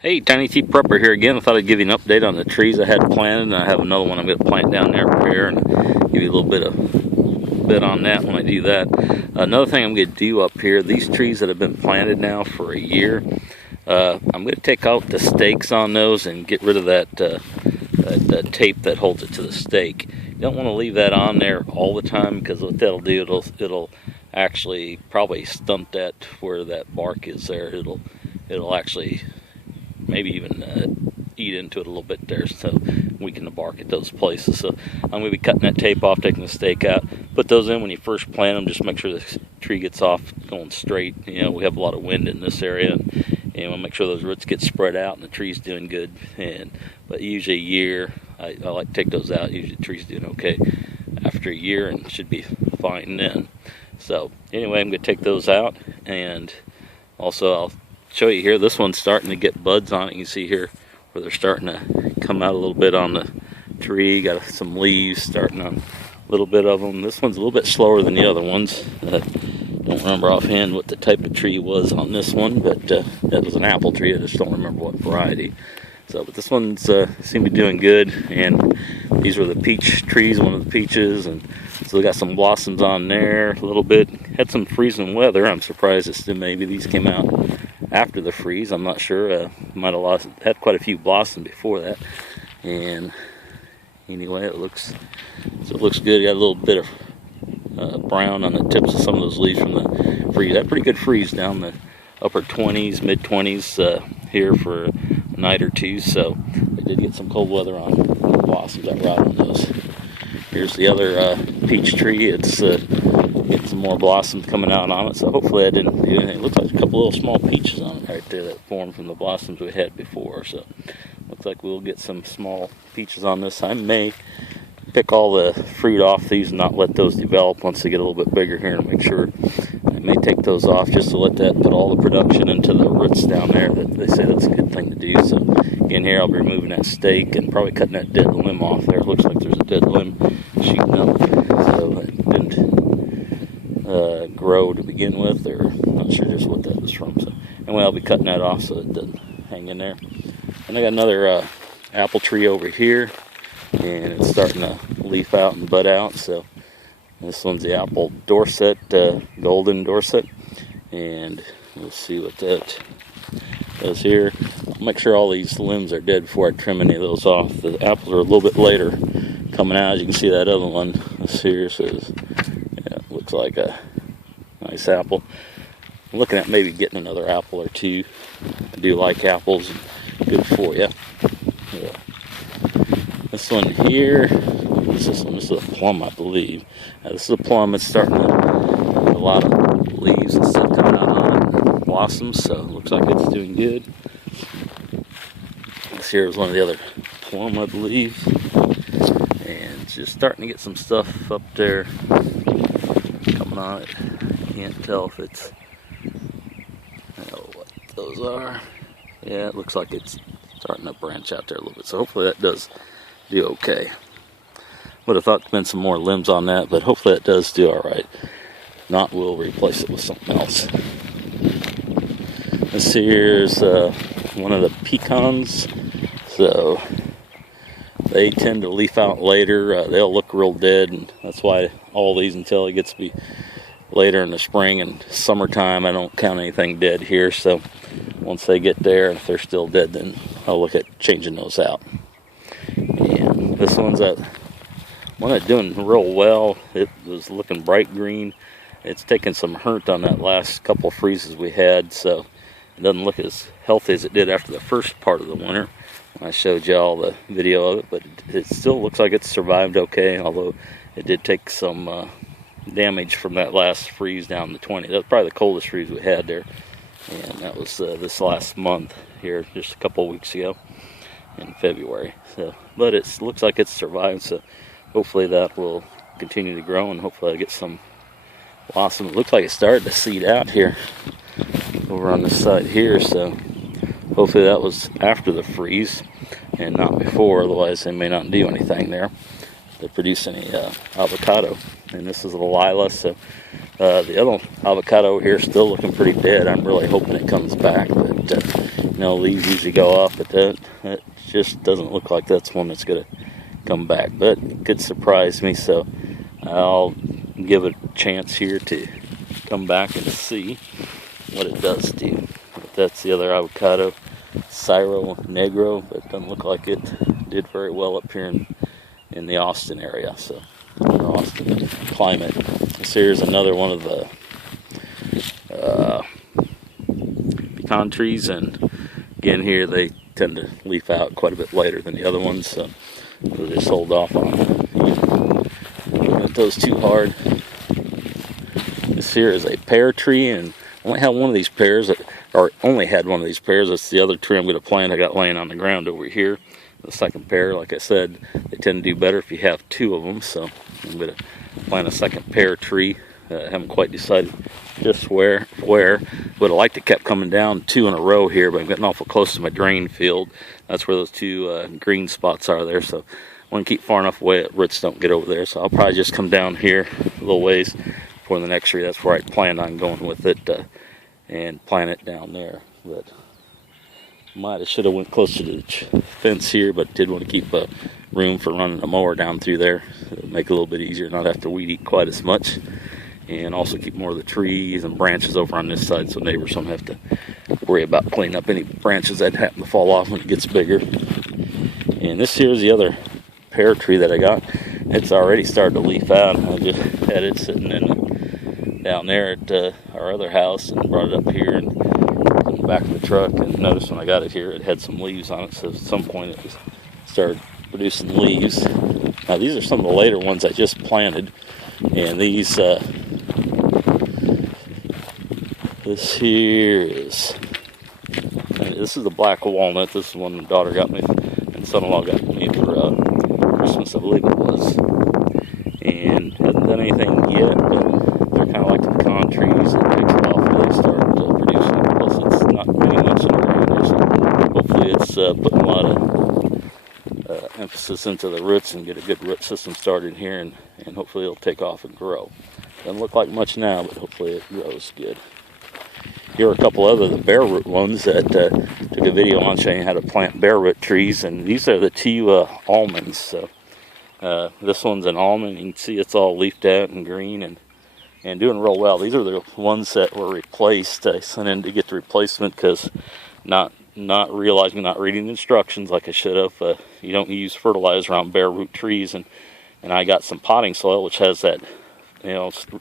Hey, Tiny Tea Prepper here again. I thought I'd give you an update on the trees I had planted, and I have another one I'm going to plant down there, Pear, and give you a little bit on that when I do that. Another thing I'm going to do up here, these trees that have been planted now for a year, I'm going to take out the stakes on those and get rid of that tape that holds it to the stake. You don't want to leave that on there all the time, because what that'll do, it'll actually probably stunt that where that bark is there. It'll actually maybe even eat into it a little bit there, so weaken the bark at those places. So I'm going to be cutting that tape off, taking the stake out. Put those in when you first plant them. Just make sure the tree gets off going straight. You know, we have a lot of wind in this area, and we'll make sure those roots get spread out and the tree's doing good. But usually a year, I like to take those out. Usually the tree's doing okay after a year and should be fine then. So anyway, I'm going to take those out, and also I'll show you here, this one's starting to get buds on it. You can see here where they're starting to come out a little bit on the tree. Got some leaves starting on a little bit of them. This one's a little bit slower than the other ones. Don't remember offhand what the type of tree was on this one, but that was an apple tree. I just don't remember what variety. So, but this one's seemed to be doing good, and these were the peach trees, one of the peaches, and so we got some blossoms on there a little bit. Had some freezing weather. I'm surprised that maybe these came out after the freeze. I'm not sure. Might have had quite a few blossoms before that. And anyway, it looks good. Got a little bit of brown on the tips of some of those leaves from the freeze. Had a pretty good freeze down the upper 20s, mid 20s here for a night or two. So we did get some cold weather on the blossoms that were out on those. Here's the other peach tree. It's getting some more blossoms coming out on it, so hopefully I didn't do anything. It looks like a couple little small peaches on it right there that formed from the blossoms we had before. So looks like we'll get some small peaches on this. I may pick all the fruit off these and not let those develop once they get a little bit bigger here, and make sure I may take those off just to let that put all the production into the roots down there. That they say that's a good thing to do. So again, here I'll be removing that stake and probably cutting that dead limb off there. It looks like there's a dead limb shooting up, so it didn't grow to begin with, or I'm not sure just what that was from. So anyway, I'll be cutting that off so it doesn't hang in there. And I got another apple tree over here, and it's starting to leaf out and bud out. So this one's the apple Dorset, golden Dorset, and we'll see what that does here. I'll make sure all these limbs are dead before I trim any of those off. The apples are a little bit later coming out. As you can see, that other one, this here says, yeah, looks like a nice apple. I'm looking at maybe getting another apple or two. I do like apples, good for you. Yeah. This one here, what's this one? This is a plum, I believe. This is a plum. It's starting to have a lot of leaves and stuff coming out on it, and blossoms, so it looks like it's doing good. This here is one of the other plum, I believe. And it's just starting to get some stuff up there coming on it. Can't tell if it's, what those are. Yeah, it looks like it's starting to branch out there a little bit, so hopefully that does do okay. Would have thought there'd been some more limbs on that, but hopefully that does do alright. Not, we'll replace it with something else. This here's one of the pecans, so they tend to leaf out later. They'll look real dead, and that's why all these, until it gets to be later in the spring and summertime, I don't count anything dead here. So once they get there, if they're still dead, then I'll look at changing those out. And this one's that one that's doing real well. It was looking bright green. It's taken some hurt on that last couple of freezes we had, so it doesn't look as healthy as it did after the first part of the winter. I showed you all the video of it, but it still looks like it's survived okay, although it did take some damage from that last freeze down to 20. That was probably the coldest freeze we had there, and that was this last month here, just a couple of weeks ago in February. So, but it looks like it's survived, so hopefully that will continue to grow, and hopefully I'll get some blossom. It looks like it started to seed out here over on the side here, so hopefully that was after the freeze and not before, otherwise they may not do anything there to produce any avocado. And this is a Lila, so the other avocado here is still looking pretty dead. I'm really hoping it comes back, but No, leaves usually go off, but that just doesn't look like that's one that's going to come back. But it could surprise me, so I'll give it a chance here to come back and see what it does do. But that's the other avocado, Syro Negro, but it doesn't look like it did very well up here in the Austin area. So, Austin climate. This here's another one of the pecan trees, and again here they tend to leaf out quite a bit later than the other ones, so we'll just hold off on looking at those too hard. This here is a pear tree, and I only have one of these pears, or only had one of these pears. That's the other tree I'm going to plant I got laying on the ground over here. The second pear, like I said, they tend to do better if you have two of them, so I'm going to plant a second pear tree. I haven't quite decided just where. Would have liked to kept coming down two in a row here, but I'm getting awful close to my drain field. That's where those two green spots are there, so I want to keep far enough away that roots don't get over there. So I'll probably just come down here a little ways for the next tree. That's where I planned on going with it, and plant it down there. But should have went closer to the fence here, but did want to keep room for running a mower down through there. It'll make it a little bit easier, not have to weed eat quite as much, and also keep more of the trees and branches over on this side so neighbors don't have to worry about cleaning up any branches that happen to fall off when it gets bigger. And this here is the other pear tree that I got. It's already started to leaf out. I just had it sitting down there at our other house and brought it up here and in the back of the truck, and noticed when I got it here it had some leaves on it, so at some point it just started producing leaves. Now these are some of the later ones I just planted, and these this here is, this is the black walnut. This is one my daughter got me and son-in-law got me for Christmas, I believe it was, and hasn't done anything yet, but they're kind of like the pecan trees. It takes it off till they start producing. Plus it's not pretty much in the ground there, so hopefully it's putting a lot of emphasis into the roots and get a good root system started here, and hopefully it'll take off and grow. Doesn't look like much now, but hopefully it grows good. Here are a couple other the bare root ones that took a video on showing you how to plant bare root trees, and these are the two almonds. So this one's an almond. You can see it's all leafed out and green and doing real well. These are the ones that were replaced. I sent in to get the replacement because not realizing, not reading the instructions like I should have. You don't use fertilizer on bare root trees, and I got some potting soil which has that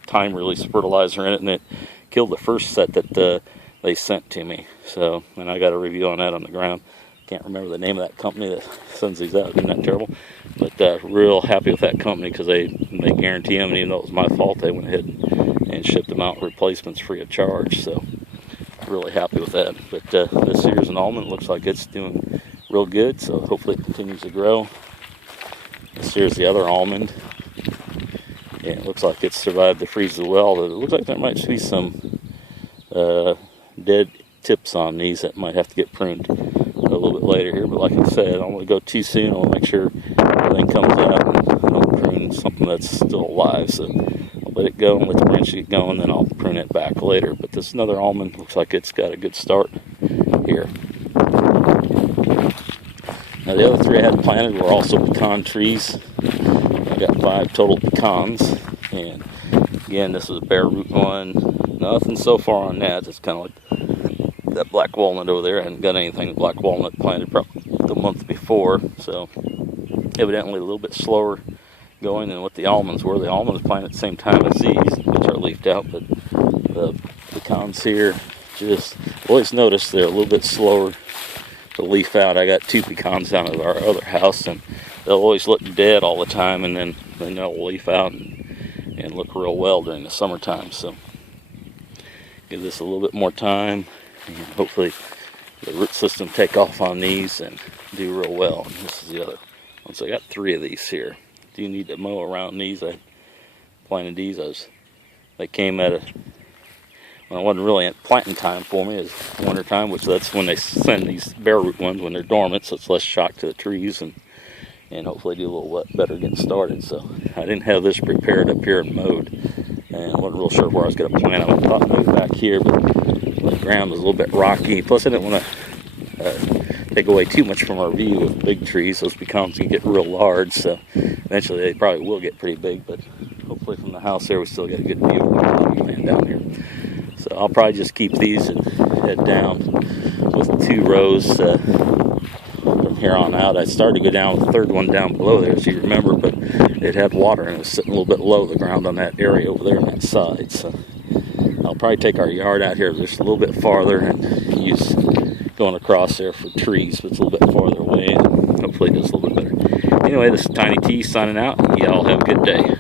time release fertilizer in it, and it killed the first set that they sent to me. So, and I got a review on that on the ground. Can't remember the name of that company that sends these out. Isn't that terrible? But real happy with that company because they guarantee them, and even though it was my fault, they went ahead and shipped them out replacements free of charge. So really happy with that. But this here's an almond. Looks like it's doing real good, so hopefully it continues to grow. This here's the other almond. Yeah, it looks like it's survived the freeze as well. It looks like there might be some dead tips on these that might have to get pruned a little bit later here. But like I said, I don't want to go too soon. I want to make sure everything comes out and I don't prune something that's still alive. So I'll let it go and let the branch get going, then I'll prune it back later. But this another almond looks like it's got a good start here. Now the other three I had planted were also pecan trees. I got 5 total pecans, and again this is a bare root one. Nothing so far on that. It's kind of like that black walnut over there. I hadn't got anything black walnut planted probably the month before, so evidently a little bit slower going than what the almonds were. The almonds planted at the same time as these, which are leafed out, but the pecans here, just always noticed they're a little bit slower to leaf out. I got 2 pecans down at our other house, and they'll always look dead all the time, and then they'll leaf out and look real well during the summertime. So give this a little bit more time, and hopefully the root system take off on these and do real well. And this is the other one. So I got 3 of these here. Do need to mow around these. I planted these. They came at well, it wasn't really at planting time for me. It's winter time, which that's when they send these bare root ones when they're dormant, so it's less shock to the trees and hopefully do a little better getting started. So I didn't have this prepared up here and mowed, and I wasn't real sure where I was going to plant. I thought maybe back here, but the ground was a little bit rocky. Plus I didn't want to take away too much from our view with big trees. Those pecans can get real large, so eventually they probably will get pretty big, but hopefully from the house there we still get a good view of what's land down here. So I'll probably just keep these and head down with 2 rows from here on out. I started to go down with the 3rd one down below there, as you remember, but it had water and it was sitting a little bit low the ground on that area over there on that side. So I'll probably take our yard out here just a little bit farther and use going across there for trees, but it's a little bit farther away, and hopefully it does a little bit better. Anyway, this is Tiny T signing out. Y'all have a good day.